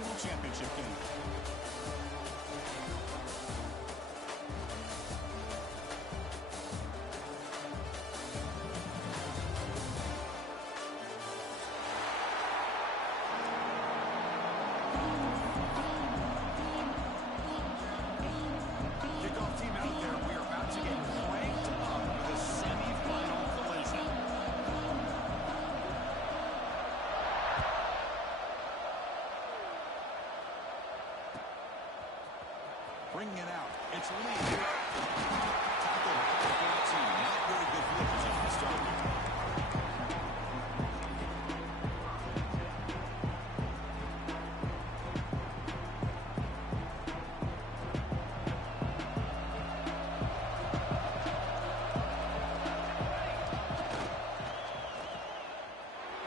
national championship game. Bringing it out. It's Lee. Tackle at 14. Not very good field position to start with.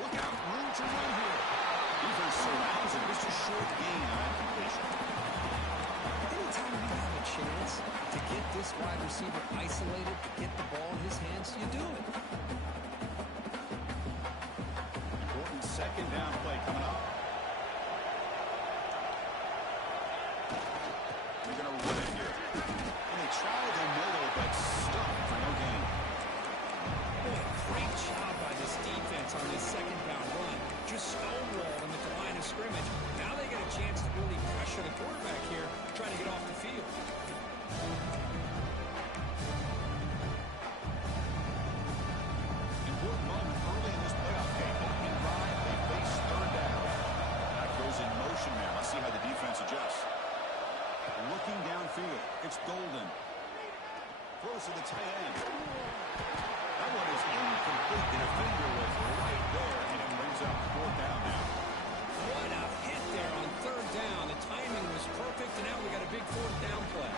Look out. Room to run here. Defense surrounds him. Just a short gain on that completion. Anytime you have a chance to get this wide receiver isolated, to get the ball in his hands, you do it. Important second down play coming up. They're going to run it here. And they try the middle, but stuck for no gain. Boy, great job by this defense on this second down run. Just stonewalled them at the line of scrimmage. Now they get a chance to really pressure the quarterback here, trying to get off the field. Important moment early in this playoff game. Opening drive, they face third down. That goes in motion now. Let's see how the defense adjusts. Looking downfield, it's Golden. Throws to the tight end. That one is incomplete. The defender was right there, and it brings up fourth down now. What a hit there on third down. The timing was perfect, and now we got a big fourth down play.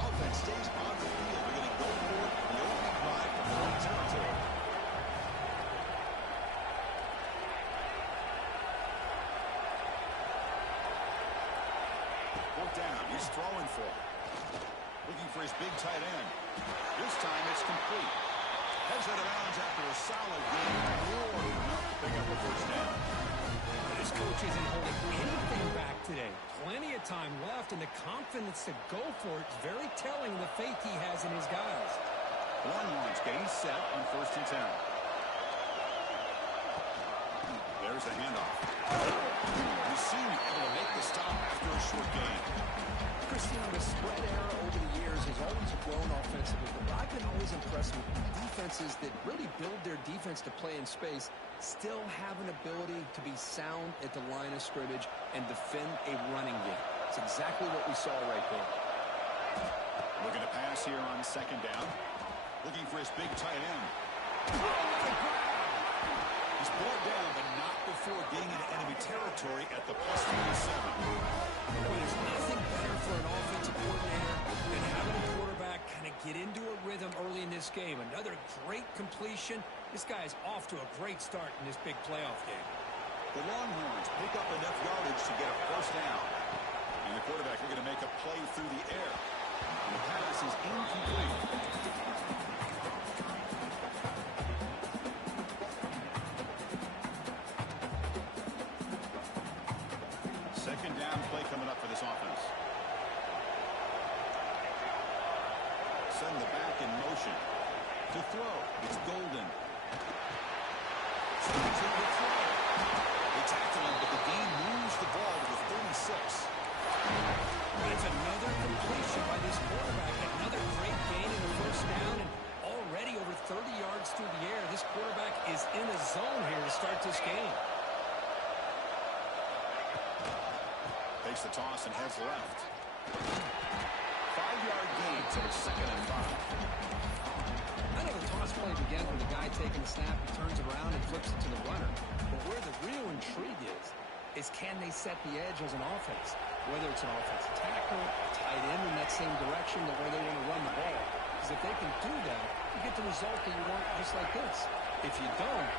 Offense stays on the field. They're going to go for it. The opening drive from foreign territory. Fourth down. He's throwing for it. Looking for his big tight end. This time it's complete. Heads out of bounds after a solid game. More than enough to pick up a first down. This coach isn't holding anything back today. Plenty of time left, and the confidence to go for it is very telling of the faith he has in his guys. Longhorns getting set on 1st and 10. There's the handoff. The senior able to make the stop after a short gain. Christian, the spread era over the years has always grown offensively, but I've been always impressed with defenses that really build their defense to play in space, still have an ability to be sound at the line of scrimmage and defend a running game. It's exactly what we saw right there. Looking to pass here on second down. Looking for his big tight end. He's brought down, but not before getting into enemy territory at the +27. Well, there's nothing better for an offensive coordinator than having a quarterback kind of get into a rhythm early in this game. Another great completion. This guy is off to a great start in this big playoff game. The Longhorns pick up enough yardage to get a first down. And the quarterback are going to make a play through the air. And the pass is incomplete. Second down play coming up for this offense. Send the back in motion. To throw, it's Golden. They tackle him, but the gain moves the ball to the 36. That's another completion by this quarterback. Another great gain in the first down, and already over 30 yards through the air. This quarterback is in a zone here to start this game. Takes the toss and heads left. 5-yard gain, so it's 2nd and 5. I know the toss play begins with the guy taking the snap, he turns around and flips it to the runner. But where the real intrigue is can they set the edge as an offense? Whether it's an offensive tackle, tight end in that same direction that where they want to run the ball. Because if they can do that, you get the result that you want just like this. If you don't,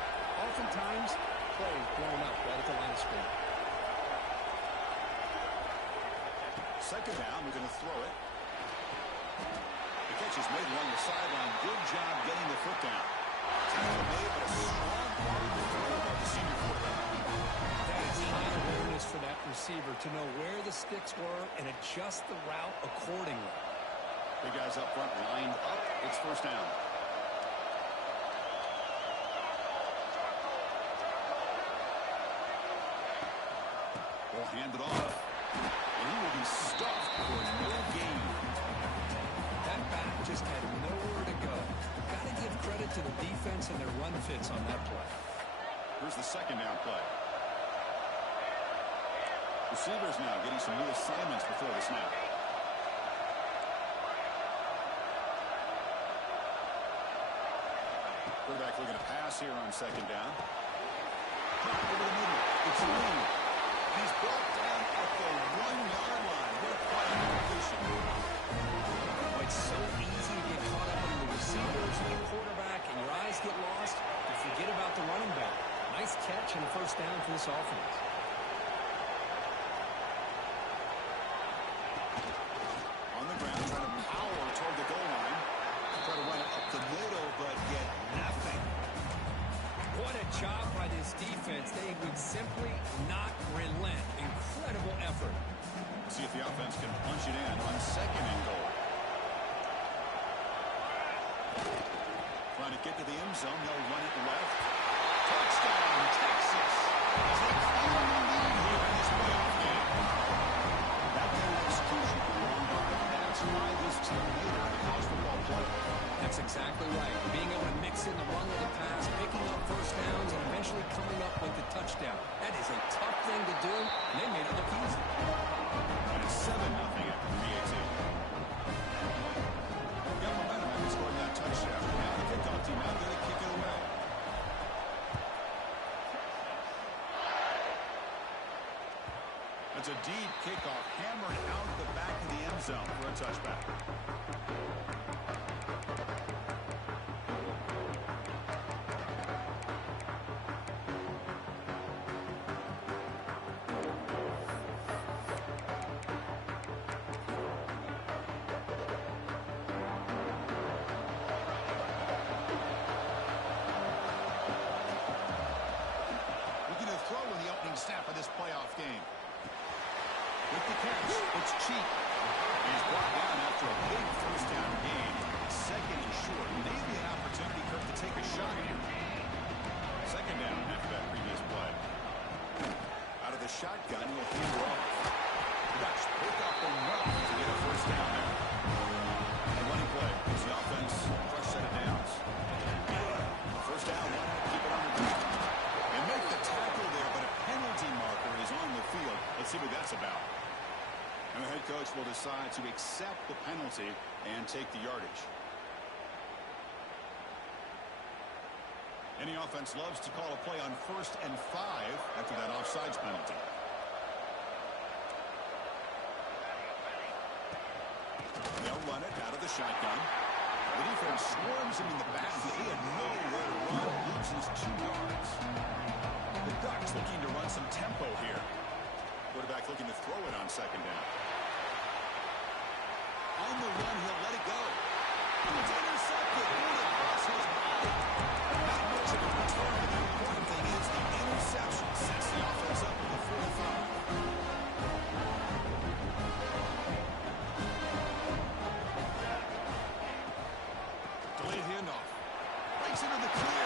oftentimes, play is blown up right at the line of scrimmage. Second down, we're going to throw it. The catch is made along the sideline. Good job getting the foot down. Tackle made, but a strong arm to throw by the senior quarterback. That is high awareness for that receiver to know where the sticks were and adjust the route accordingly. The guys up front lined up. It's first down. Will hand it off. And he will be stuffed for no gain. That back just had nowhere to go. Got to give credit to the defense and their run fits on that play. Here's the second down play. Receivers now getting some new assignments before the snap. Quarterback looking to pass here on second down. Over the middle. It's Lee. He's brought down at the 1-yard line. What a quiet completion. Oh, it's so easy to get caught up in the receivers and the quarterback, and your eyes get lost. You forget about the running back. Nice catch and a first down for this offense. On the ground, trying to power toward the goal line. Try to run it up the middle, but get nothing. What a job by this defense. They would simply not relent. Incredible effort. See if the offense can punch it in on second and goal. Trying to get to the end zone. They'll run it left. Touchdown, Texas. As they claim the lead here in this playoff game. That kind of execution for the long run. That's why this team made it in college football play. That's exactly right. Being able to mix in the run with the pass, picking up first downs, and eventually coming up with the touchdown. That is a tough thing to do, and they made it look easy. And it's 7-0 after the PAT. Got momentum after scoring that touchdown. Now the kickoff team out there to kick it away. It's a deep kickoff, hammered out the back of the end zone for a touchback. Looking to throw in the opening snap of this playoff game. With the catch, it's Cheek. He's brought down after a big first down gain. Second and short. Maybe an opportunity, Kirk, to take a shot here. Second down after that previous play. Out of the shotgun, he'll hand it off. The Ducks pick up enough to get a first down there. The running play gives the offense a fresh set of downs. First down, keep it on the ground. And make the tackle there, but a penalty marker is on the field. Let's see what that's about. And the head coach will decide to accept the penalty and take the yardage. Any offense loves to call a play on 1st and 5 after that offsides penalty. They'll run it out of the shotgun. The defense swarms him in the backfield. He had nowhere to run. Loses 2 yards. The Ducks looking to run some tempo here. Quarterback looking to throw it on second down. On the run, he'll let it go. It's intercepted. Across his body. Not much of a return, but the important thing is the interception sets the offense up at the 45. Delayed handoff. Breaks into the clear.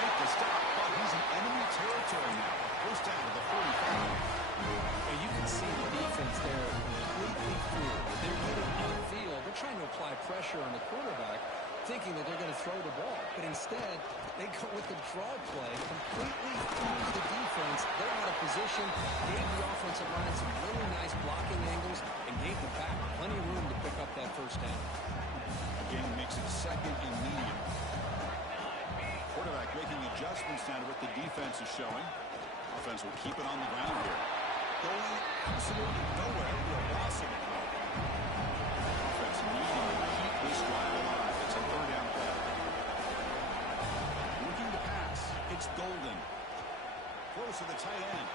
Make the stop, but he's in enemy territory now. First down to the 45. And you can see the defense there completely fooled. They're getting upfield. They're trying to apply pressure on the quarterback, thinking that they're going to throw the ball. But instead, they go with the draw play, completely fools the defense. They're out of position, gave the offensive line some really nice blocking angles, and gave the back plenty of room to pick up that first down. Again, makes it second and medium. Quarterback making adjustments now to what the defense is showing. Offense will keep it on the ground here. Going absolutely nowhere to a loss of it. Offense needing to keep this drive alive. It's a third down play. Looking to pass. It's Golden. Close to the tight end.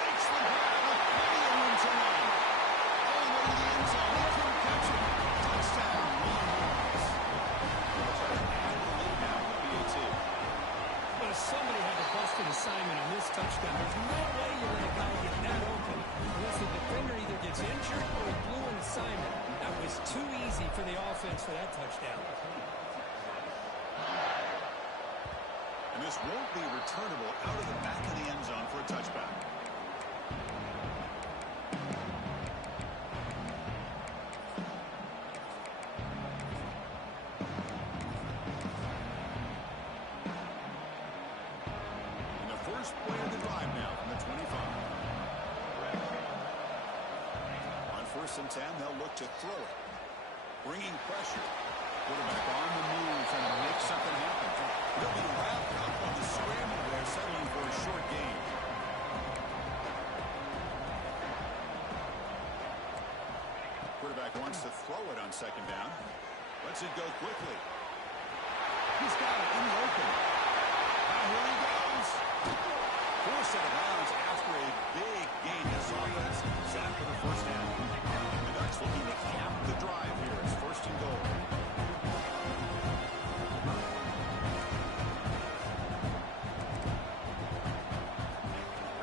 Makes the grab with plenty of room to run. All the way to the end zone. He couldn't catch it. Touchdown, Longhorns. They'll try to add the lead now with BAT. But a somebody had to bust an assignment on this touchdown. There's no way you let a guy get that open unless the defender either gets injured or he blew an assignment. That was too easy for the offense for that touchdown. And this won't be returnable out of the back of the end zone for a touchback. First play of the drive now from the 25. On 1st and 10, they'll look to throw it. Bringing pressure. Quarterback on the move trying to make something happen. He'll be wrapped up on the scramble there, settling for a short gain. Quarterback wants to throw it on 2nd down. Lets it go quickly. He's got it in the open. Now here he goes. 4 set of bounds after a big gain. This offense set for the 1st down. The Ducks looking to cap the drive here. It's 1st and goal.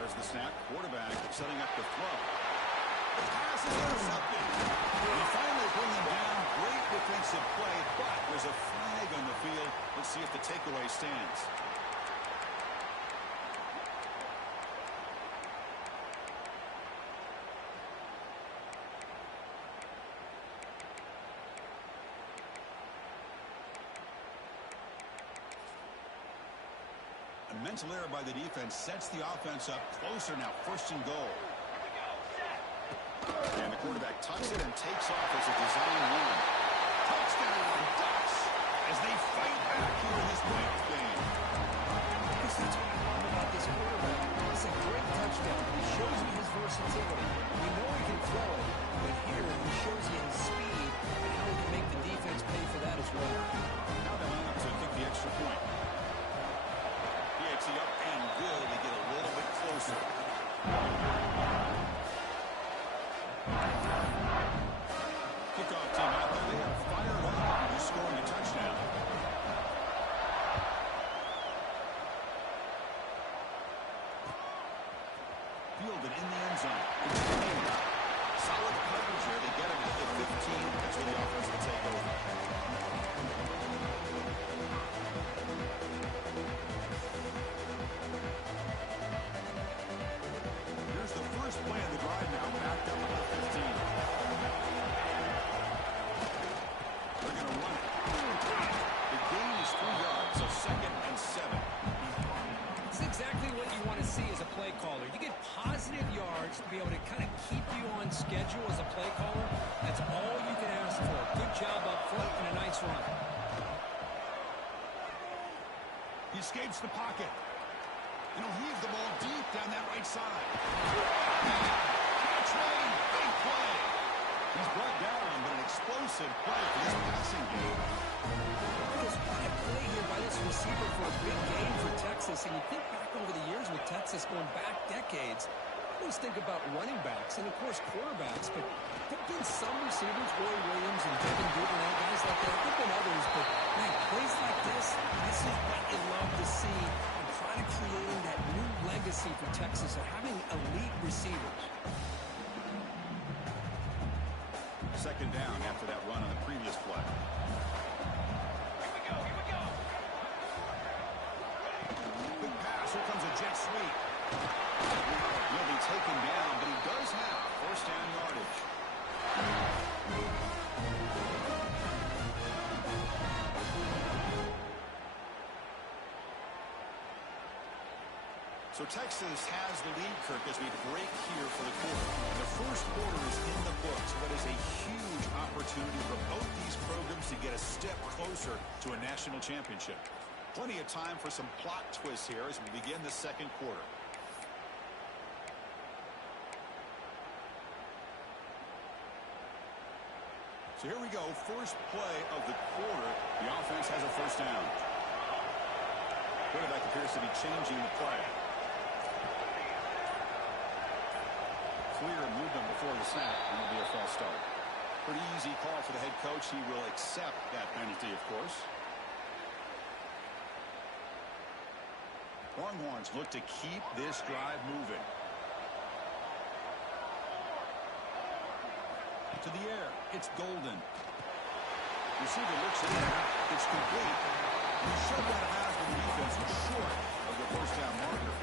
There's the snap. Quarterback setting up the throw. The pass is intercepted. They finally bring him down. Great defensive play, but there's a flag on the field. Let's see if the takeaway stands. A mental error by the defense sets the offense up closer now. 1st and goal. And the quarterback tucks it and takes off as a design run. Touchdown, Ducks, as they fight back here in this playoff game. Because that's what I love about this quarterback. It's a great touchdown. He shows you his versatility. We know he can throw it, but here he shows you his speed and how he can make the defense pay for that as well. Now they line up to kick the extra point. Up and good to get a little bit closer. Kickoff team out there. They have fired up. They're scoring a touchdown. Fielded in the end zone. Solid coverage here. They get him at the 15. That's where the offense will take over. First play of the drive now, backed up at the 15. They're going to run it. The gain is 3 yards, so 2nd and 7. It's exactly what you want to see as a play caller. You get positive yards to be able to kind of keep you on schedule as a play caller. That's all you can ask for. Good job up front and a nice run. He escapes the pocket. And he'll heave the ball deep down that right side. Catch made. Big play. He's brought down, but an explosive play for this passing game. Because what a play here by this receiver for a big game for Texas. And you think back over the years with Texas going back decades, I always think about running backs and, of course, quarterbacks. But there have been some receivers, Roy Williams and Devin Duvernay, guys like that. There have been others, but, man, plays like this is what you love to see. Kind of creating that new legacy for Texas of having elite receivers. 2nd down after that run on the previous play. Here we go. Big pass. Here comes a jet sweep. He'll be taken down, but he does have 1st down yardage. So Texas has the lead, Kirk, as we break here for the quarter. The 1st quarter is in the books. That is a huge opportunity for both these programs to get a step closer to a national championship. Plenty of time for some plot twists here as we begin the 2nd quarter. So here we go. First play of the quarter. The offense has a 1st down. Quarterback appears to be changing the play. Clear movement before the snap, and it'll be a false start. Pretty easy call for the head coach. He will accept that penalty, of course. Longhorns look to keep this drive moving. To the air. It's Golden. Receiver looks in there. It's complete. He shoved that out of the defense short of the first down marker.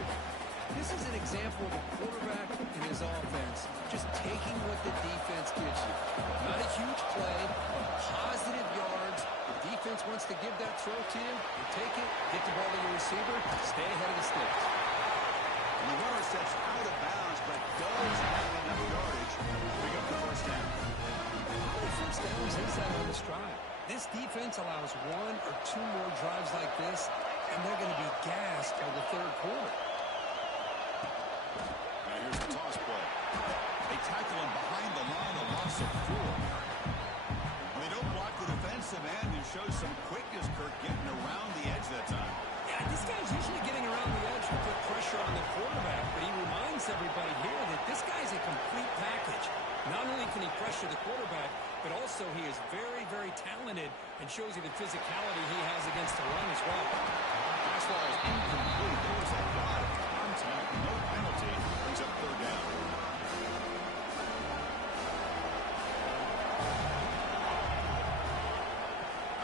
This is an example of a quarterback in his offense just taking what the defense gives you. Not a huge play, but positive yards. The defense wants to give that throw to you. You take it, get the ball to your receiver, stay ahead of the sticks. And the runner steps out of bounds, but does have enough yardage to pick up the first down. How many first downs is that on this drive? This defense allows one or two more drives like this, and they're going to be gassed by the third quarter. Now here's the toss play. They tackle him behind the line, a loss of 4. When they don't block the defensive end, it shows some quickness, Kirk, getting around the edge that time. Yeah, this guy's usually getting around the edge to put pressure on the quarterback, but he reminds everybody here that this guy's a complete package. Not only can he pressure the quarterback, but also he is very, very talented and shows you the physicality he has against the run as well. Pass ball is incomplete. There was a lot of contact. No penalty. Brings up third down.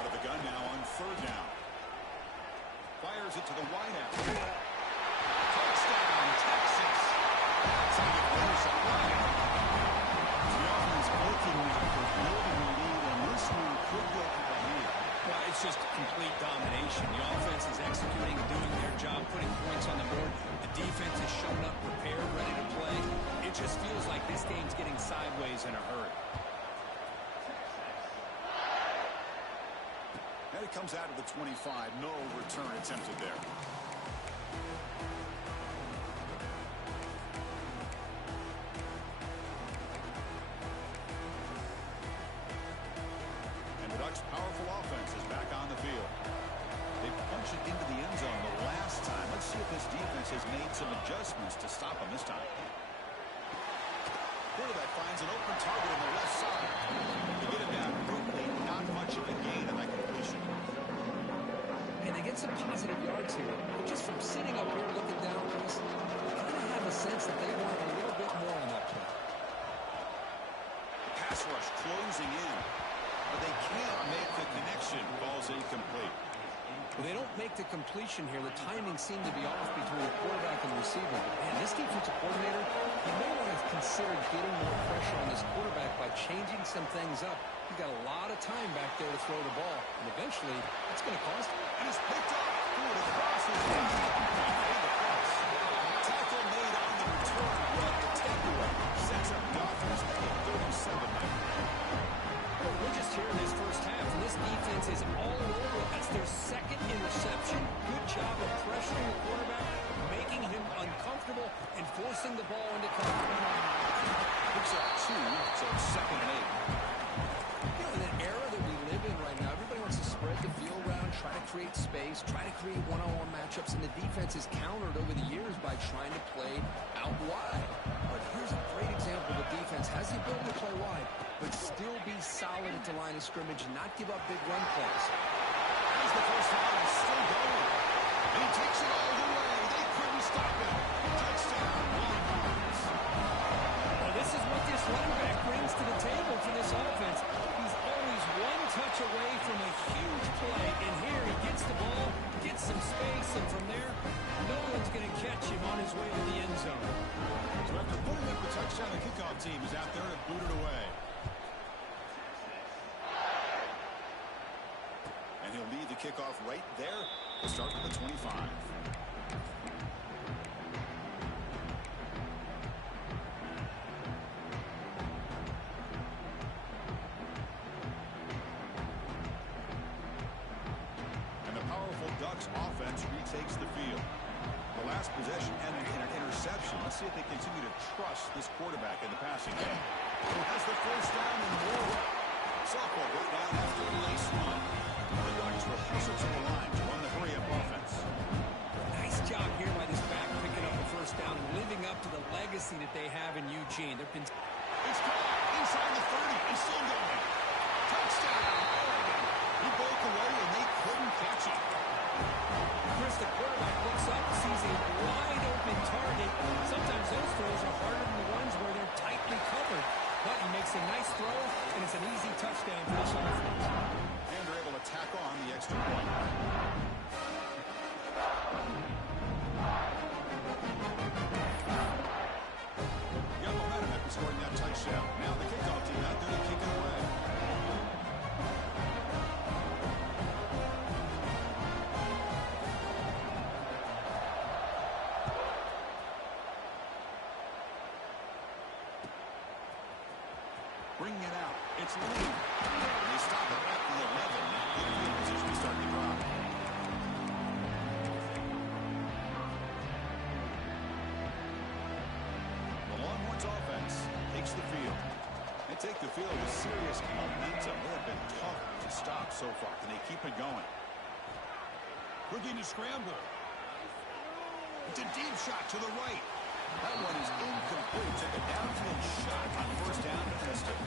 Out of the gun now on third down. Fires it to the wideout. Touchdown, Texas. That's how you finish a drive. The offense looking now for building a lead, and this one could go out of hand. Well, it's just complete domination. The offense is executing and doing their job, putting points on the board. The defense is showing up, prepared, ready to play. It just feels like this game's getting sideways in a hurry. And it comes out of the 25. No return attempted there. And the Ducks' powerful offense is back on the field. They punched it into the end zone the last time. Let's see if this defense has made some adjustments to stop them this time. Quarterback finds an open target on the left side. They get it down quickly. Not much of a gain on that completion. And they get some positive yards here. But just from sitting up here looking down, Chris, I kind of have a sense that they want a little bit more on that play. The pass rush closing in. But they can't make the connection. Ball's incomplete. Well, they don't make the completion here. The timing seemed to be off between the quarterback and the receiver. But man, this defensive coordinator, he may want to consider getting more pressure on this quarterback by changing some things up. He's got a lot of time back there to throw the ball. And eventually, that's going to cost him. And it's picked up. Forward across his head. Tackle made on the return. But the takeaway sets up the offense at 37 now. Well, we're just here in this first half, and this defense is all over it. That's their second interception. Good job of pressuring the quarterback, making him uncomfortable, and forcing the ball into coverage. Picks up 2, so it's 2nd and 8. You know, in an era that we live in right now, everybody wants to spread the field around, try to create space, try to create one-on-one matchups, and the defense is countered over the years by trying to play out wide. But here's a great example of a defense has the ability to play wide, but still be solid at the line of scrimmage and not give up big run plays. Here's the first down. It's still going. And he takes it all the way. They couldn't stop him. Touchdown, Longhorns. Well, this is what this running back brings to the table for this offense. He's always one touch away from a huge play. And here he gets the ball, gets some space, and from there, no one's going to catch him on his way to the end zone. So after putting up the touchdown, the kickoff team is out there to boot it away. And he'll lead the kickoff right there to start with the 25. And the powerful Ducks offense retakes the field. The last possession ended in an interception. Let's see if they continue to trust this quarterback in the passing game. Who has the first down and more. Sophomore go down after a nice run. The Ducks will push it to the line to run the hurry-up offense. Nice job here by this back picking up a first down and living up to the legacy that they have in Eugene. They've been... It's caught inside the 30 and still going. Touchdown, Oregon. He broke away and they couldn't catch it. Chris, the quarterback looks up, sees a wide open target. Sometimes those throws are harder than the ones where they're tightly covered. But he makes a nice throw, and it's an easy touchdown for this offense. And they're able to tack on the extra point. Got momentum after scoring that touchdown. Now the kickoff team out there to kick it away. Bringing it out. It's Lee. They stop it at the 11. Now good field position to start the drive. The Longhorns offense takes the field. They take the field with serious momentum. They have been tough to stop so far. Can they keep it going? Looking to scramble. It's a deep shot to the right. That one is incomplete. Took a downfield shot on first down and missed it.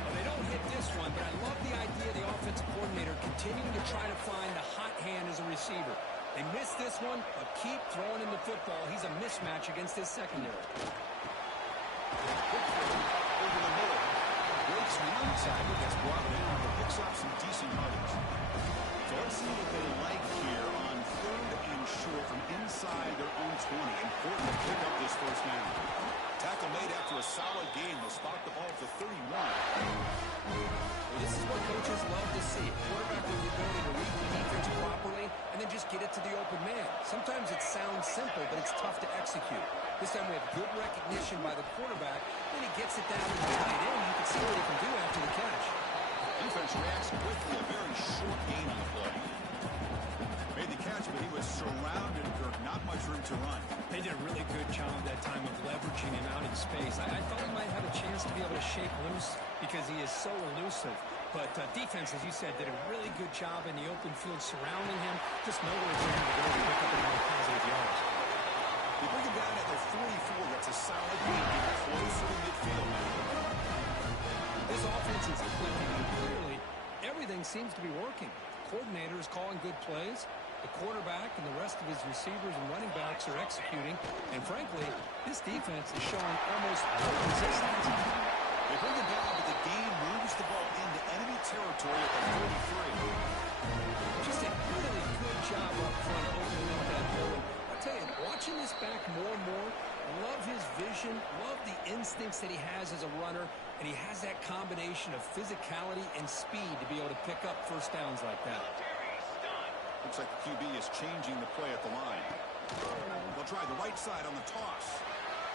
Well, they don't hit this one, but I love the idea of the offensive coordinator continuing to try to find a hot hand as a receiver. They missed this one, but keep throwing in the football. He's a mismatch against his secondary. Over the middle. Breaks one tackle, gets brought down, but picks up some decent yardage. So let's see what they like here on 3rd and short from inside their own 20. Important to pick up this first down. Tackle made after a solid gain. They'll spot the ball at the 31. Well, this is what coaches love to see. A quarterback with the ability to read the defense properly and then just get it to the open man. Sometimes it sounds simple, but it's tough to execute. This time we have good recognition by the quarterback. Then he gets it down to the tight end. You can see what he can do after the catch. Defense reacts quickly. A very short gain on the play. Made the catch, but he was surrounded. Kirk, not much room to run. They did a really good job that time of leveraging him out in space. I thought he might have a chance to be able to shake loose because he is so elusive. But defense, as you said, did a really good job in the open field surrounding him. Just nowhere for him to go to pick up any positive yards. They bring him down at the 44. That's a solid gain. Closer to midfield now. This offense is clicking, and clearly everything seems to be working. The coordinator is calling good plays. The quarterback and the rest of his receivers and running backs are executing. And frankly, this defense is showing almost no resistance. They bring him down, but the game moves the ball into enemy territory at the 43. Just a really good job up front opening up that hole. I'll tell you, watching this back more and more, love his vision, love the instincts that he has as a runner, and he has that combination of physicality and speed to be able to pick up first downs like that. Looks like the QB is changing the play at the line. They'll try the right side on the toss.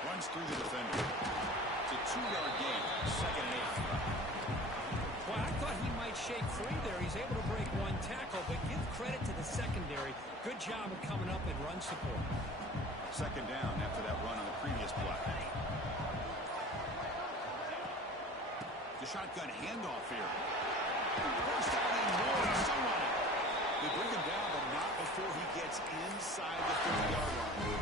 Runs through the defender. It's a 2-yard gain. 2nd and 8. Well, I thought he might shake free there. He's able to break one tackle, but give credit to the secondary. Good job of coming up and run support. 2nd down after that run on the previous play. The shotgun handoff here. First down and more. Still running. They bring him down, but not before he gets inside the 30-yard line.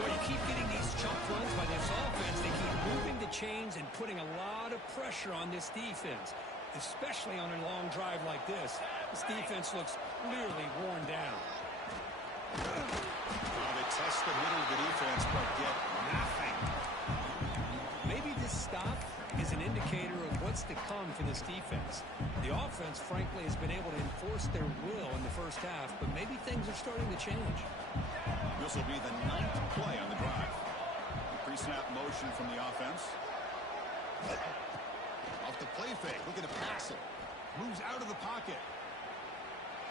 Well, you keep getting these chunk runs by this offense. They keep moving the chains and putting a lot of pressure on this defense, especially on a long drive like this. This defense looks clearly worn down. They test the middle of the defense, but get nothing. Maybe this stop is an indicator of what's to come for this defense. The offense, frankly, has been able to enforce their will in the first half, but maybe things are starting to change. This will be the 9th play on the drive. Pre-snap motion from the offense. Off the play fake, looking to pass it. Moves out of the pocket.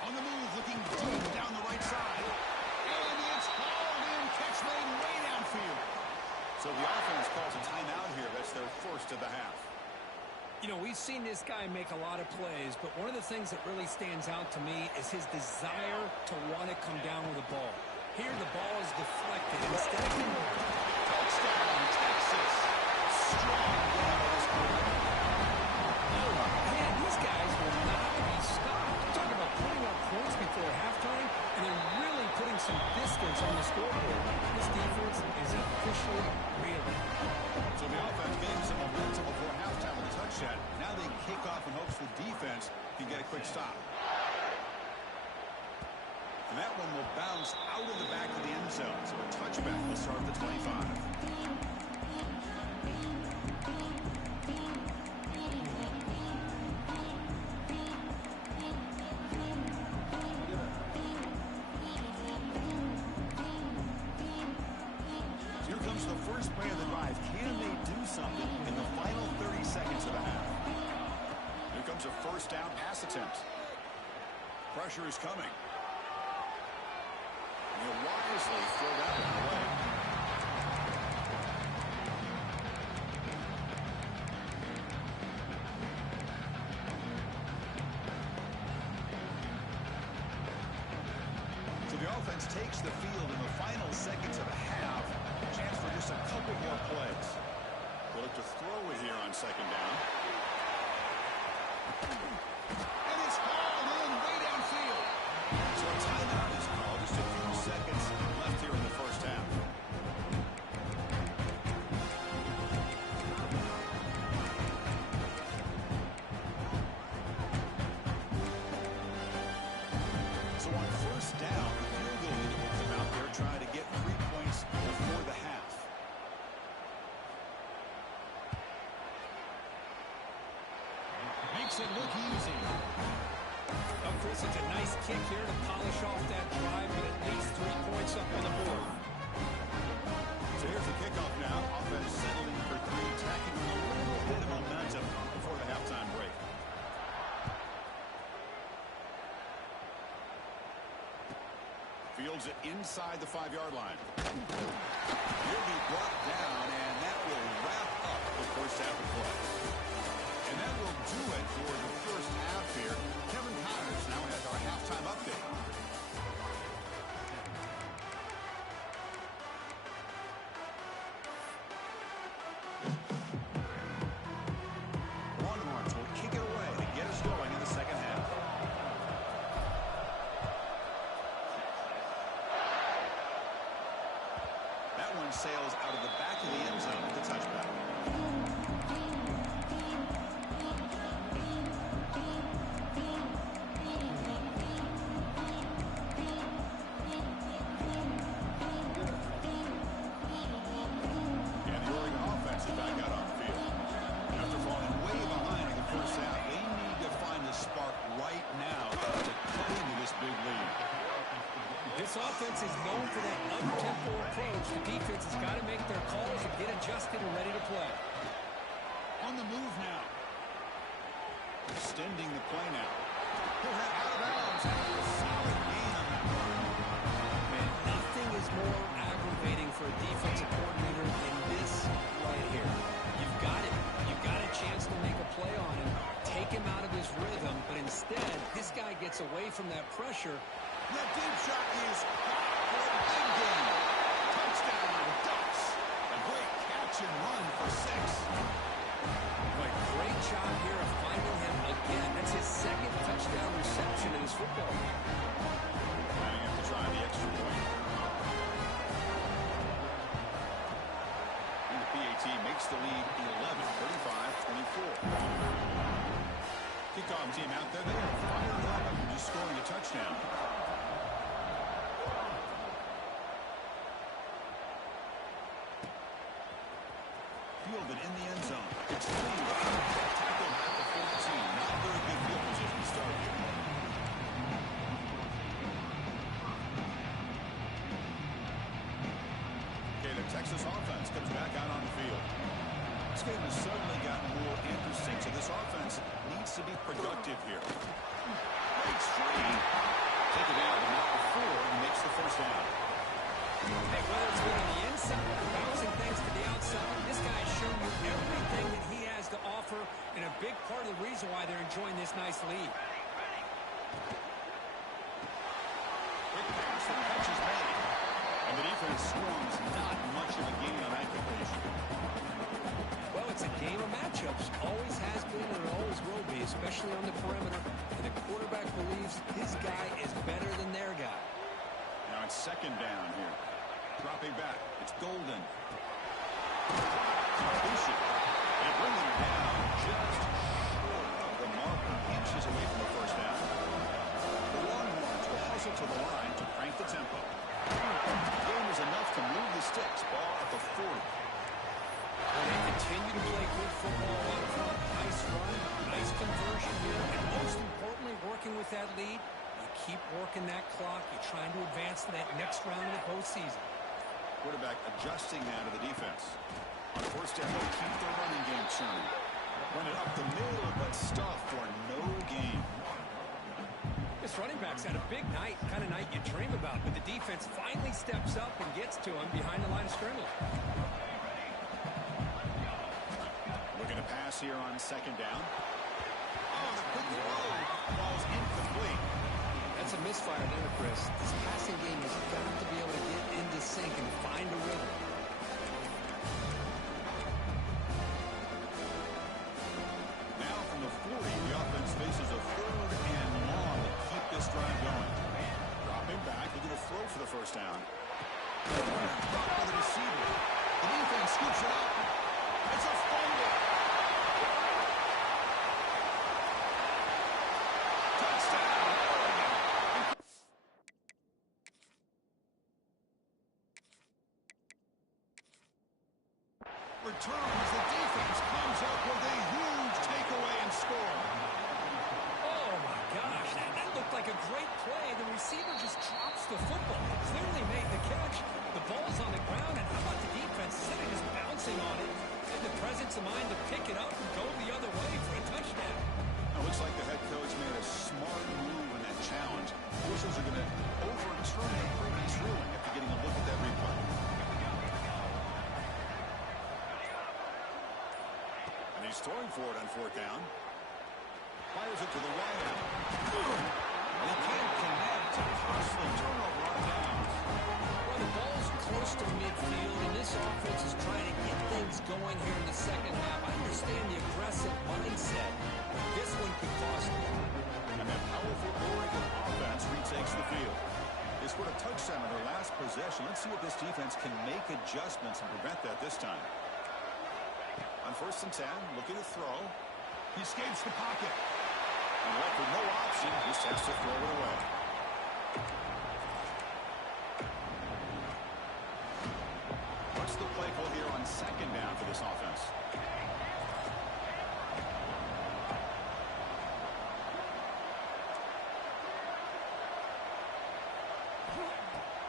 On the move, looking deep down the right side. And it's hauled in, catch made way downfield. So the offense calls a timeout here. That's their first of the half. You know, we've seen this guy make a lot of plays, but one of the things that really stands out to me is his desire to want to come down with the ball. Here, the ball is deflected. Instead of him, Touchdown, Texas. Strong game by this quarterback. man, these guys will not be stopped. Talking about putting up points before halftime, and then really putting some distance on the scoreboard. This defense is officially reeling. So the offense getting some momentum before halftime with a touchdown. Now they kick off in hopes the defense can get a quick stop. the 25. Here comes the first play of the drive. Can they do something in the final 30 seconds of the half? Here comes a first down pass attempt. Pressure is coming. He'll wisely throw that one away. So the offense takes the field in the final seconds of the half. Chance for just a couple more plays. They'll look to throw it here on second down. And it's hauled in way downfield. So a timeout is called. Just a few seconds left here in the first half. So on first down, the field goal leader will come out there trying to get 3 points before the half. Makes it look easy. Well, Chris, it's a nice kick here to polish off that drive with at least 3 points up on the board. So here's the kickoff now. Offense settling for 3, tacking a little bit of momentum before the halftime break. Fields it inside the 5-yard line. He'll be brought down, and that will wrap up the first half of play. And that will do it for the first half here. Kevin Connors now has our halftime update. Longhorns will kick it away to get us going in the second half. That one sails out of the back of the end zone with the touchback. And the Oregon offense is back out on the field. After falling way behind in the first half, they need to find a spark right now to cut into this big lead. This offense is known for that up-tempo approach. The defense has got to make their calls and get adjusted and ready to play. On the move now. Extending the play now. He'll head out of bounds after a solid gain on that run. Man, nothing is more aggravating for a defensive coordinator than this right here. You've got it. You've got a chance to make a play on him, take him out of his rhythm, but instead, this guy gets away from that pressure. The deep shot is for a big game. Touchdown, Ducks. A great catch and run for 6. But great job here of finding him again. That's his second touchdown reception in his football game. Might have to try the extra point. And the PAT makes the lead 11, 35-24. Kickoff team out there. They are fired up after just scoring a touchdown. Fielded in the end zone. It's clean. Tackled at the 14. Not very good field position to start here. Okay, the Texas offense comes back out on the field. This game has certainly gotten more interesting, so this offense needs to be productive here. Breaks free. Take it out, but not before he makes the first down. Hey, whether it's been on the inside or bouncing things to the outside, this guy has shown you everything that he has to offer, and a big part of the reason why they're enjoying this nice lead. Quick pass, the catch is made. And the defense swarms not much of a gain on that completion. Well, it's a game of matchups. Always has been and it always will be, especially on the perimeter. And the quarterback believes his guy is better than their guy. Now it's second down here. Dropping back. It's Golden. Completion. And bringing it down just short of the marker. Inches away from the first down. The Longhorns will hustle to the line to crank the tempo. The game is enough to move the sticks. Ball at the 40. Well, they continue to play good football up front. Nice run, nice conversion here, and most importantly, working with that lead, you keep working that clock. You're trying to advance to that next round of the postseason. Quarterback adjusting now to the defense. On first down, they'll keep their running game churning. Run it up the middle, but stuff for no gain. This running back's had a big night, kind of night you dream about, but the defense finally steps up and gets to him behind the line of scrimmage. Looking to pass here on second down. Oh, the quick throw falls incomplete. That's a misfire there, Chris. This passing game has got to be able to get into sync and find a rhythm. Now from the 40, the offense faces a third and long to keep this drive going. Dropping back, looking to throw for the first down. Blocked by the receiver. The defense scoops it up. It's a fumble. Returns, the defense comes up with a huge takeaway and score. Oh, my gosh. That looked like a great play. The receiver just drops the football. Clearly made the catch. The ball's on the ground, and how about the defense? Instead of just bouncing on it, had the presence of mind to pick it up and go the other way for a touchdown. It looks like the head coach made a smart move in that challenge. Officials are going to overturn the previous ruling after getting a look at that replay. And he's throwing for it on fourth down. Fires it to the wide out. And he can't connect. A costly turnover on downs. Well, the ball's close to midfield, and this offense is trying to get things going here in the second half. I understand the aggressive mindset, but this one could cost them. And that powerful Oregon offense retakes the field. They scored a touchdown in their last possession. Let's see what this defense can make adjustments and prevent that this time. On first and 10, looking to throw. He escapes the pocket. And left with no option, just has to throw it away. What's the play call here on second down for this offense?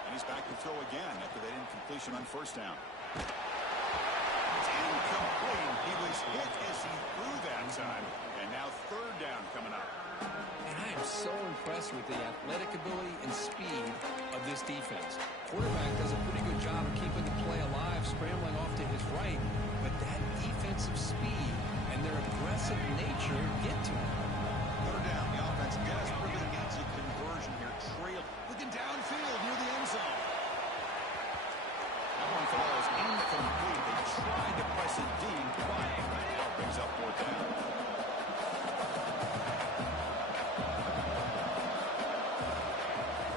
And he's back to throw again after that incompletion on first down. It's incomplete. He was hit as he threw that time. And now third down coming up. And I am so impressed with the athletic ability and speed of this defense. Quarterback does a pretty good job of keeping the play alive, scrambling off to his right, but that defensive speed and their aggressive nature get to him. Third down, the offense desperately needs a conversion here. Trail looking downfield near the end zone. That one falls incomplete. They tried to press it deep, but now brings up fourth down.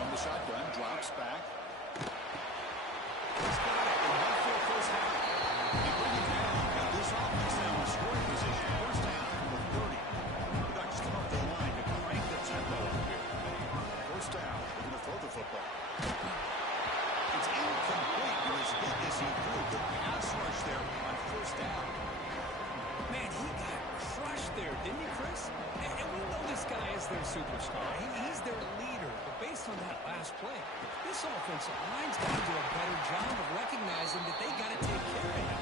From the shotgun, drops back. He's got it. In left field first down. They bring it down. Now this offense now in scoring position. First down from the 30. The Ducks come up the line to crank the tempo up here. First down. They're going to throw the football. It's incomplete. He was hit as he threw. Good pass rush there on first down. Man, he got crushed there, didn't he, Chris? And we know this guy is their superstar. He's their leader. But based on that last play, this offensive line's got to do a better job of recognizing that they got to take care of him.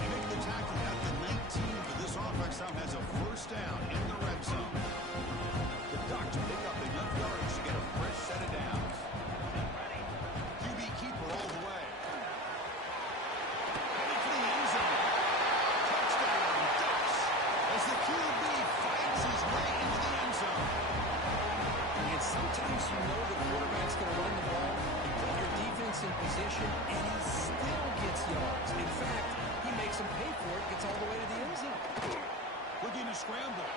They make the tackle at the 19, but this offense now has a first down in the red zone. The Ducks pick up enough yards to get a fresh set of downs. QB keeper all the way. Headed for the end zone. Touchdown, Ducks, as the QB fights his way into the end zone. And sometimes you know the quarterback's going to run the ball, put your defense in position, and he still gets yards. In fact, he makes them pay for it, gets all the way to the end zone. Looking to scramble.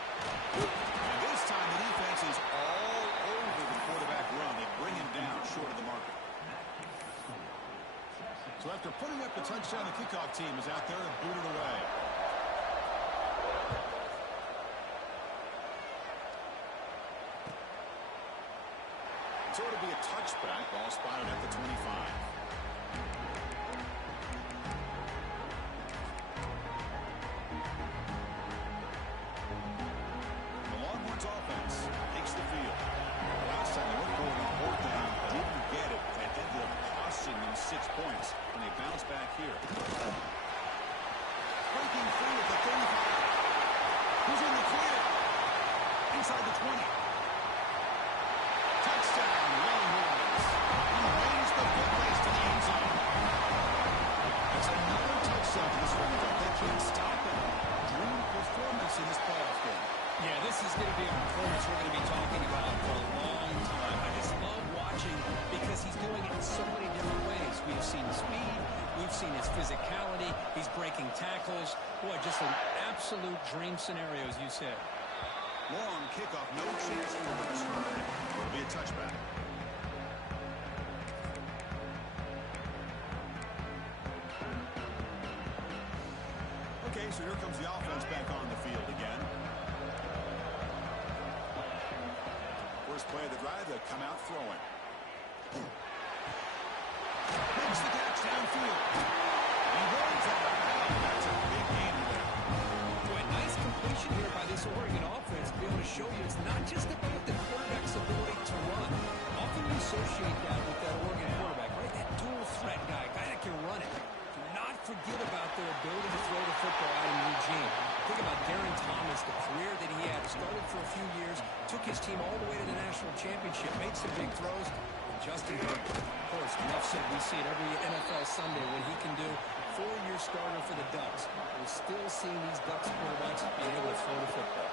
And this time the defense is all over the quarterback run. They bring him down short of the marker. So after putting up the touchdown, the kickoff team is out there and booted away. So it'll be a touchback, ball spotted at the 25. The Longhorns offense takes the field. Last time they went for it on fourth down, didn't get it, and ended up costing them 6 points. And they bounce back here. Breaking free at the 35. Who's in the clear? Inside the 20. Touchdown, Longhorns. He raised the footplace to the end zone. It's another touchdown to this running back. They can't stop him. Dream performance in this playoff game. Yeah, this is going to be a performance we're going to be talking about for a long time. I just love watching because he's doing it in so many different ways. We've seen speed. We've seen his physicality. He's breaking tackles. Boy, just an absolute dream scenario, as you said. Long kickoff, no chance for a return. It'll be a touchback. Okay, so here comes the offense back on the field again. First play of the drive, they come out throwing. Makes the catch downfield. He runs out of bounds. That's a big gain there. Boy, nice completion here by this Oregon offense to be able to show you it's not just about the quarterback's ability to run. Often you associate that with that Oregon quarterback, right? That dual threat guy that can run it. Do not forget about their ability to throw the football out in Eugene. Think about Darren Thomas, the career that he had. Started for a few years, took his team all the way to the national championship, made some big throws. And Justin Herbert, of course, enough said, we see it every NFL Sunday what he can do. 4-year starter for the Ducks. We're still seeing these Ducks quarterbacks being able to throw the football.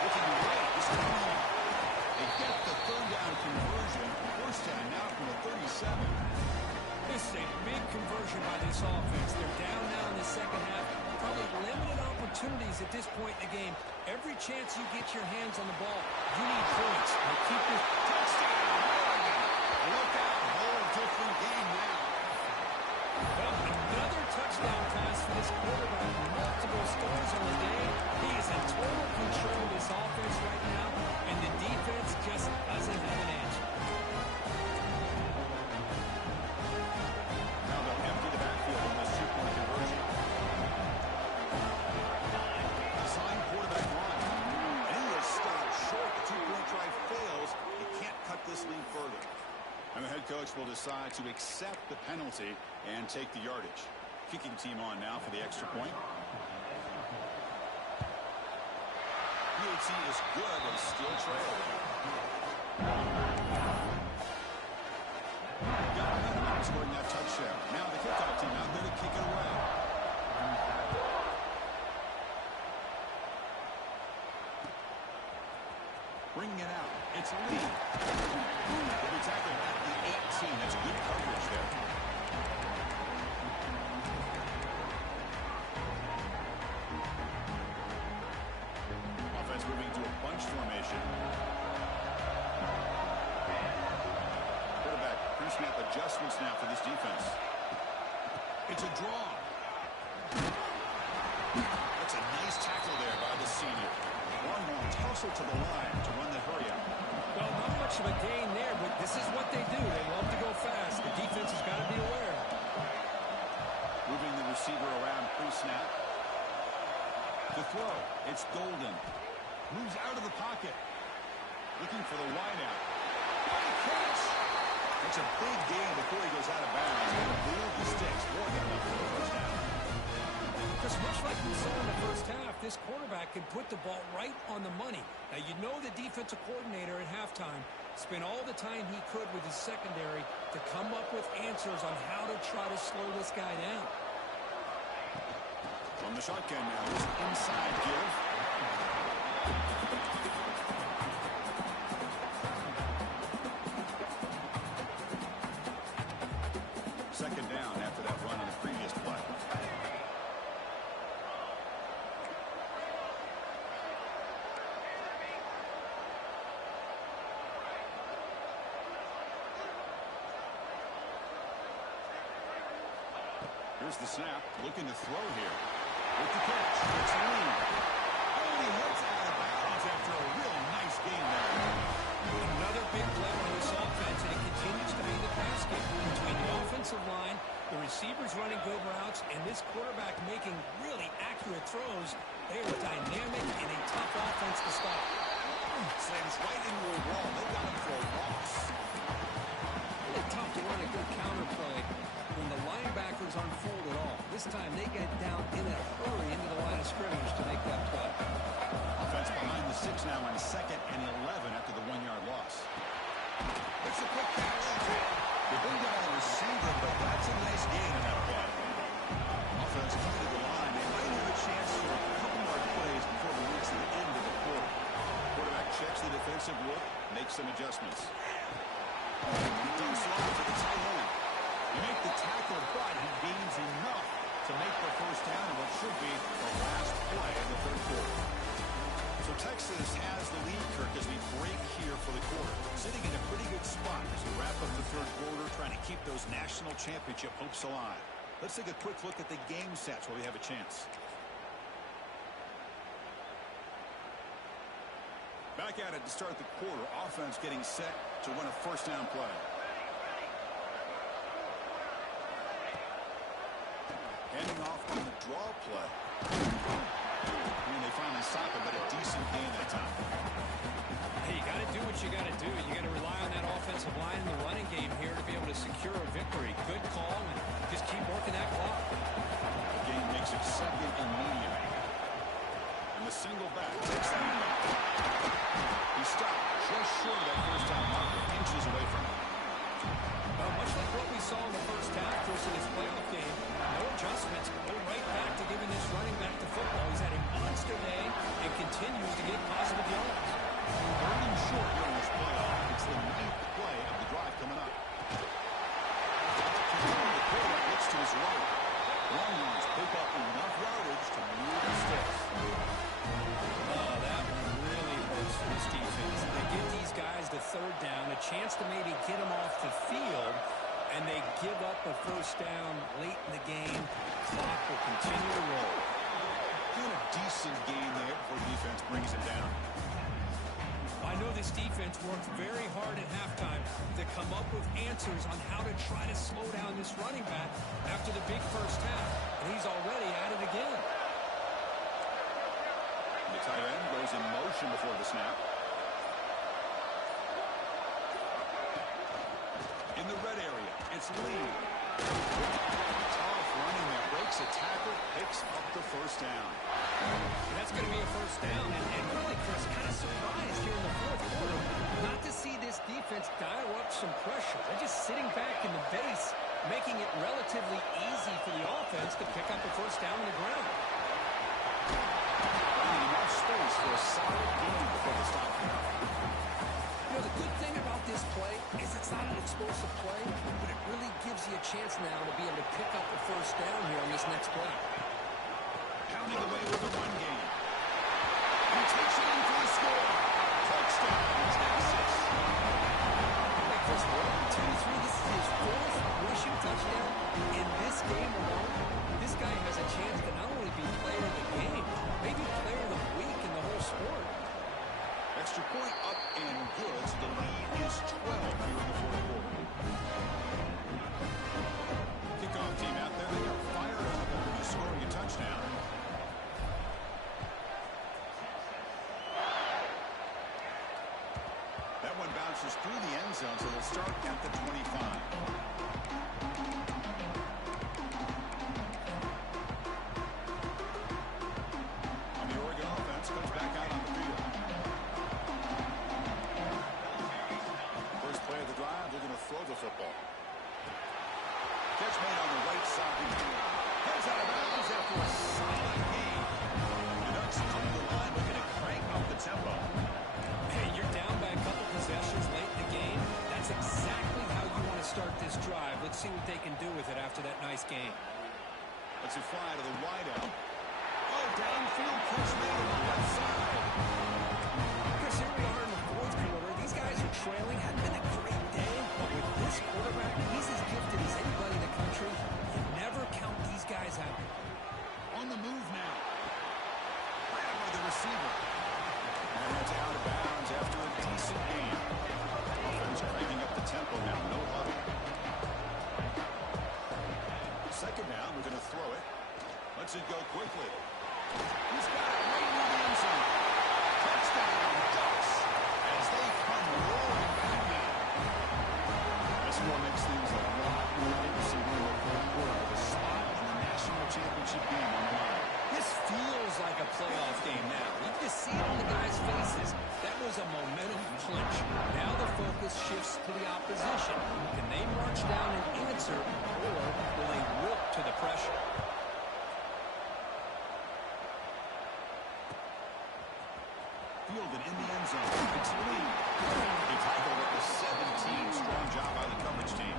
Looking great this time. They get the third down conversion. First down now from the 37. This is a big conversion by this offense. They're down now in the second half. Probably limited opportunities at this point in the game. Every chance you get your hands on the ball, you need points. Now keep this Touchdown, Oregon. Look out. Whole different game now. Well, another touchdown pass for this quarterback. Multiple scores on the day. He is in total control of this offense right now, and the defense just doesn't have an answer. Now they'll empty the backfield on this two-point conversion. Design quarterback run. And he is stopped short. The two-point try fails. He can't cut this lead further. And the head coach will decide to accept the penalty and take the yardage. Kicking team on now for the extra point. PAT is good, but still trailing. Got momentum scoring that touchdown. Now the kickoff team out there to kick it away. Bringing it out. It's Lee. Will be tackled at the 18. That's good coverage there. Offense moving to a bunch formation. Quarterback pre-snap adjustments now for this defense. It's a draw. That's a nice tackle there by the senior. Longhorns hustle to the line to run the hurry up. Well, not much of a gain there, but this is what they do. They love to go fast. The defense has got to be aware. Moving the receiver around pre-snap. The throw. It's Golden. Moves out of the pocket. Looking for the wideout. What a catch! That's a big gain before he goes out of bounds. He's going to move the sticks. More than enough for the first down. Because much like we saw in the first half, this quarterback can put the ball right on the money. Now, you know the defensive coordinator at halftime spent all the time he could with his secondary to come up with answers on how to try to slow this guy down. From the shotgun now, this inside give. Second down after that run on the previous play. Here's the snap, looking to throw here. With the catch, it's Lee. And he hits out of bounds after a real nice game there. basket between the offensive line, the receivers running good routes, and this quarterback making really accurate throws. They are dynamic and a tough offense to stop. Slams right into a wall. They got him for a loss. Really tough to run a good counter play when the linebackers aren't fooled at all. This time they get down in a hurry into the line of scrimmage to make that play. Offense behind the 6 now on 2nd and 11 after the 1-yard loss. It's a quick catch. They bring down the receiver, but that's a nice gain in that play. Offense coming to the line. They might have a chance for a couple more plays before we reach the end of the quarter. Quarterback checks the defensive look, makes some adjustments. He dumps it off to the tight end. You make the tackle, but he gains enough to make the first down in what should be the last play of the third quarter. So Texas has the lead, Kirk, as we break here for the quarter. Sitting in a pretty good spot as we wrap up the third quarter, trying to keep those national championship hopes alive. Let's take a quick look at the game stats where we have a chance. Back at it to start the quarter. Offense getting set to run a first down play. Handing off on the draw play. And they finally stop it, but a decent gain that time. Hey, you got to do what you got to do. You got to rely on that offensive line in the running game here to be able to secure a victory. Good call, and just keep working that clock. The game makes it 2nd and medium. And the single back takes the lead. He stopped just short of that first down marker, inches away from it. Well, much like what we saw in the first half versus this playoff game, no adjustments. Go right back to giving this running back to football. He's had a monster day and continues to get positive yards. Burning short here in this playoff. It's the 9th play of the drive coming up. The quarterback looks to his right. Longhorns pick up enough yardage to move the sticks. Oh, that one really hurts for this defense. They give these guys the third down, a chance to maybe get them off the field, and they give up a first down late in the game. Clock will continue to roll. Doing a decent game there before defense brings him down. I know this defense worked very hard at halftime to come up with answers on how to try to slow down this running back after the big first half, and he's already at it again. The tight end goes in motion before the snap. In the red area, it's Lee. Tough running there, breaks a tackle, picks up the first down. And that's going to be a first down, and really, Chris, kind of surprised here in the fourth quarter not to see this defense dial up some pressure. They're just sitting back in the base, making it relatively easy for the offense to pick up a first down on the ground. Finding enough space for a solid gain before the stop. You know, the good thing about this play is it's not an explosive play, but it really gives you a chance now to be able to pick up a first down here on this next play. Pounding away with the run game. He takes it in for the score. Touchdown, Texas. Hey, Chris, 1, 2, 3. This is his 4th rushing touchdown in this game alone. This guy has a chance to not only be player of the game, maybe player of the week in the whole sport. Extra point up and good. So the lead is 12 here in the fourth quarter. Kickoff team out there. They are fired up after just scoring a touchdown. That one bounces through the end zone, so they'll start at the 25. And the Oregon offense comes back out on the field. First play of the drive, they're going to throw the football. Catch made on the right side. Goes out of bounds after a solid gain. The Ducks come to the line looking to crank up the tempo. Hey, you're down by a couple possessions late in the game. That's exactly how you want to start this drive. Let's see what they can do with it after that nice game. Let's it fly to the wideout. Oh, downfield catch made on the left side. Chris, here we are in the fourth quarter. These guys are trailing. Hadn't been a great day, but with this quarterback, he's as gifted as anybody in the country. You never count these guys out. On the move now. Right by the receiver. And it's out of bounds after a decent game. Offense cranking up the tempo now. No huddle. to throw it. Lets it go quickly. He's got it right near the end zone. Touchdown, Ducks, as they come roaring back in. This one makes things a lot more interesting in the fourth quarter with a spot in the national championship game on the line. This feels like a playoff game now. You can see it on the guys' faces. That was a momentum clinch. Now the focus shifts to the opposition. Can they march down and answer, or will they wilt to the pressure? Fielded in the end zone. It's Lee. He tackled at the 17. Strong job by the coverage team.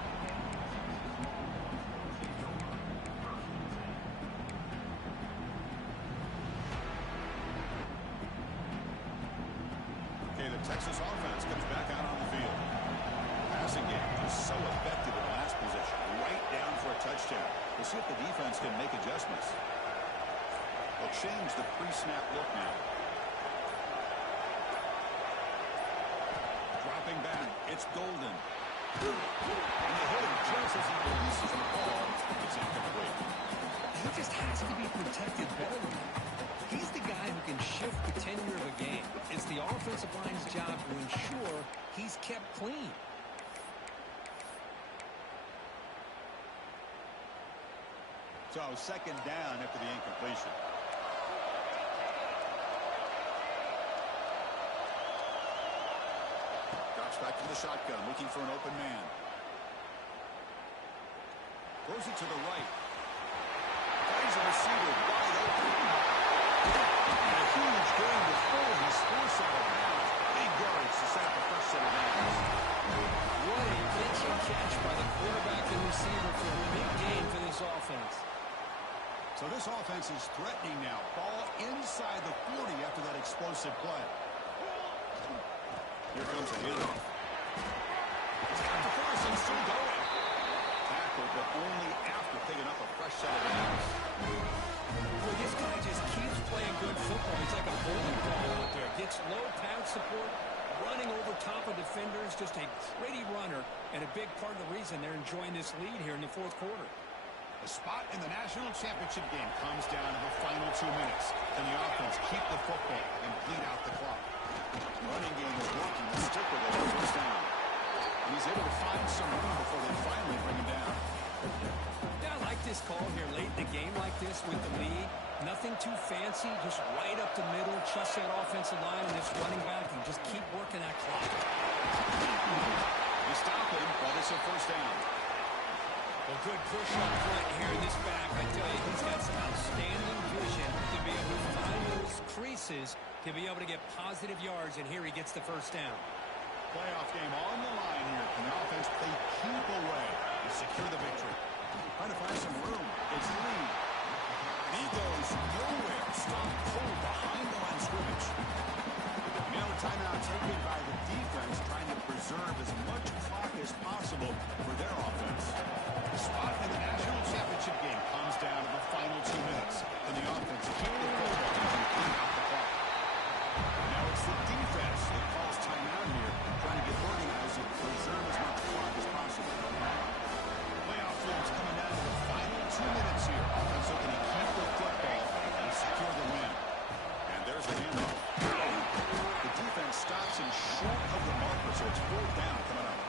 Okay, the Texas offense comes back out on the field. Passing game was so effective in the last position. Right down for a touchdown. We'll see if the defense can make adjustments. They'll change the pre-snap look now. Dropping back, it's Golden. And the hitter just as he releases the ball, it's incomplete. He just has to be protected better than that. He's the guy who can shift the tenure of a game. It's the offensive line's job to ensure he's kept clean. So second down after the incompletion. Drops back to the shotgun, looking for an open man. Throws it to the right. Finds a receiver wide open. And a huge gain before he's forced out of bounds. Big yards to set up a fresh set of downs. What a catch and catch by the quarterback and receiver for a big gain for this offense. So this offense is threatening now. Ball inside the 40 after that explosive play. Here comes a handoff. It's got the force and still going. Tackled, but only after picking up a fresh set of downs. Well, this guy just keeps playing good football. He's like a bowling ball out there. Gets low pad support, running over top of defenders. Just a gritty runner, and a big part of the reason they're enjoying this lead here in the fourth quarter. The spot in the national championship game comes down to the final 2 minutes. Can the offense keep the football and bleed out the clock? Running game is working. Let's stick with it. First down. And he's able to find some room before they finally bring him down. Yeah, I like this call here late in the game like this with the lead. Nothing too fancy, just right up the middle. Trust that offensive line and this running back and just keep working that clock. You stop him, but it's a first down. Well, good push up front here in this back. I tell you, he's got some outstanding vision to be able to find those creases to be able to get positive yards, and here he gets the first down. Playoff game on the line here. Can the offense play keep away and secure the victory? Trying to find some room. It's Lee. And he goes nowhere. Stopped cold behind the line of scrimmage. Now a timeout taken by the defense, trying to preserve as much clock as possible for their offense. The spot in the national championship game comes down to the final 2 minutes. Can the offense keep the football and clean out the clock? Now it's the defense that calls timeout here, trying to get organized and preserve as much clock as possible. Playoff games coming down to the final 2 minutes here. Offense looking to keep the football and secure the win. And there's the handoff. The defense stops him short of the marker, so it's fourth down coming up.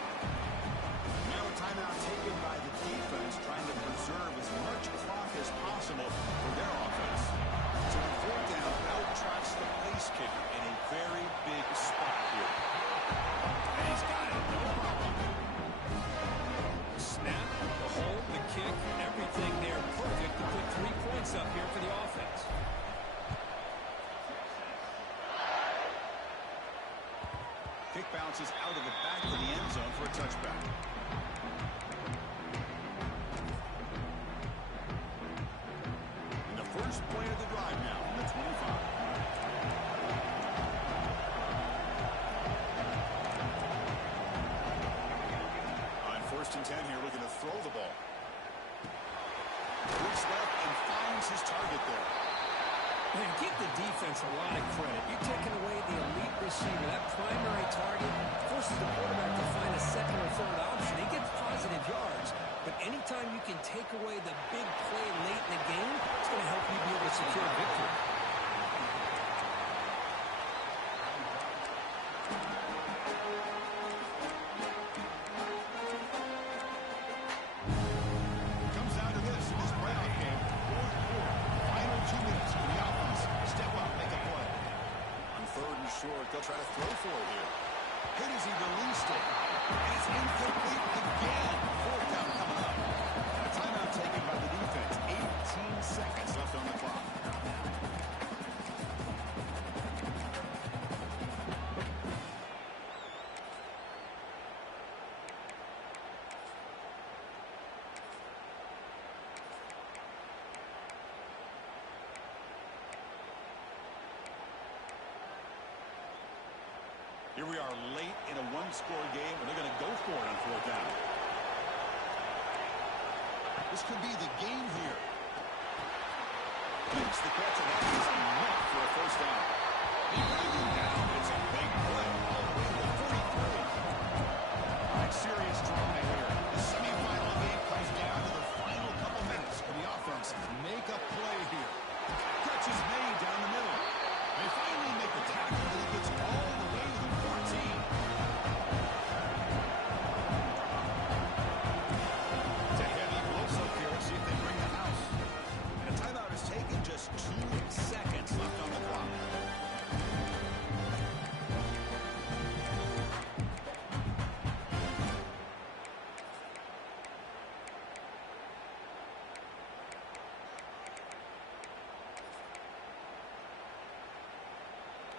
Now a timeout taken by the defense, trying to preserve as much clock as possible for their offense. So the fourth down out-trots the place kicker in a very big spot here. And he's got it, no problem. Snap, the hold, the kick, everything there perfect to put 3 points up here for the offense. Kick bounces out of the back of the end zone for a touchback. And the first play of the drive now from the 25. On 1st and 10 here, looking to throw the ball. Looks left and finds his target there. Man, give the defense a lot of credit. You're taking away the elite receiver, that primary target, forces the quarterback to find a second or third option. He gets positive yards, But anytime you can take away the big play late in the game, it's going to help you be able to secure a victory. Comes down to this in this playoff game. 4-4. Final 2 minutes for the offense. Step up, make a play. On third and short, they'll try to throw for it here. Hit as he released it. And it's incomplete again. Fourth down coming up. And a timeout taken by the defense. 18 seconds left on the clock. Here we are late in a one-score game, and they're going to go for it on fourth down. This could be the game here. Makes the catch, and that is enough for a first down. He brings him down. It's a big play all the way to the 43. All right, serious drama here. The semifinal game comes down to the final couple minutes for the offense. Make a play here. Catch is made down the middle. They finally make the tackle, but it gets all the way to the 14. It's a heavy close-up here. Let's see if they bring the house. And a timeout is taken. Just 2 seconds left on the clock.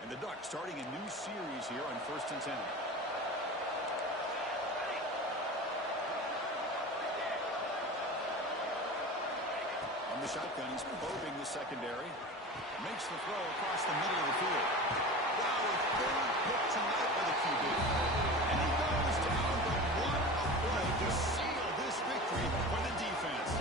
And the Ducks starting a new series here on 1st and 10. On the shotgun, he's probing the secondary. Makes the throw across the middle of the field. Wow, a third pick tonight by the QB. And he goes down, but what a play to seal this victory for the defense.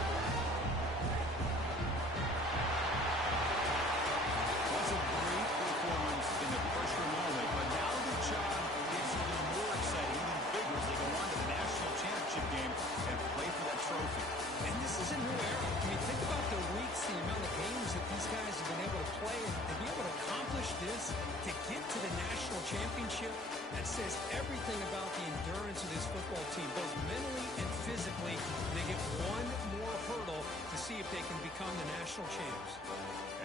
That's a great performance in the pressure moment, but now the job is even more exciting, even bigger as they go on to the national championship game and play for that trophy. And this is a new era. I mean, think about the weeks, the amount of games that these guys have been able to play, and to be able to accomplish this, to get to the national championship, that says everything about the endurance of this football team, both mentally and physically. They get one more hurdle to see if they can become the national champs.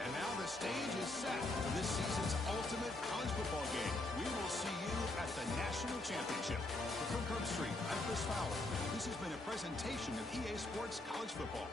And now the stage is set for this season's ultimate college football game. We will see you at the national championship. For Kirk Herbstreit, I'm Chris Fowler. This has been a presentation of EA Sports College Football.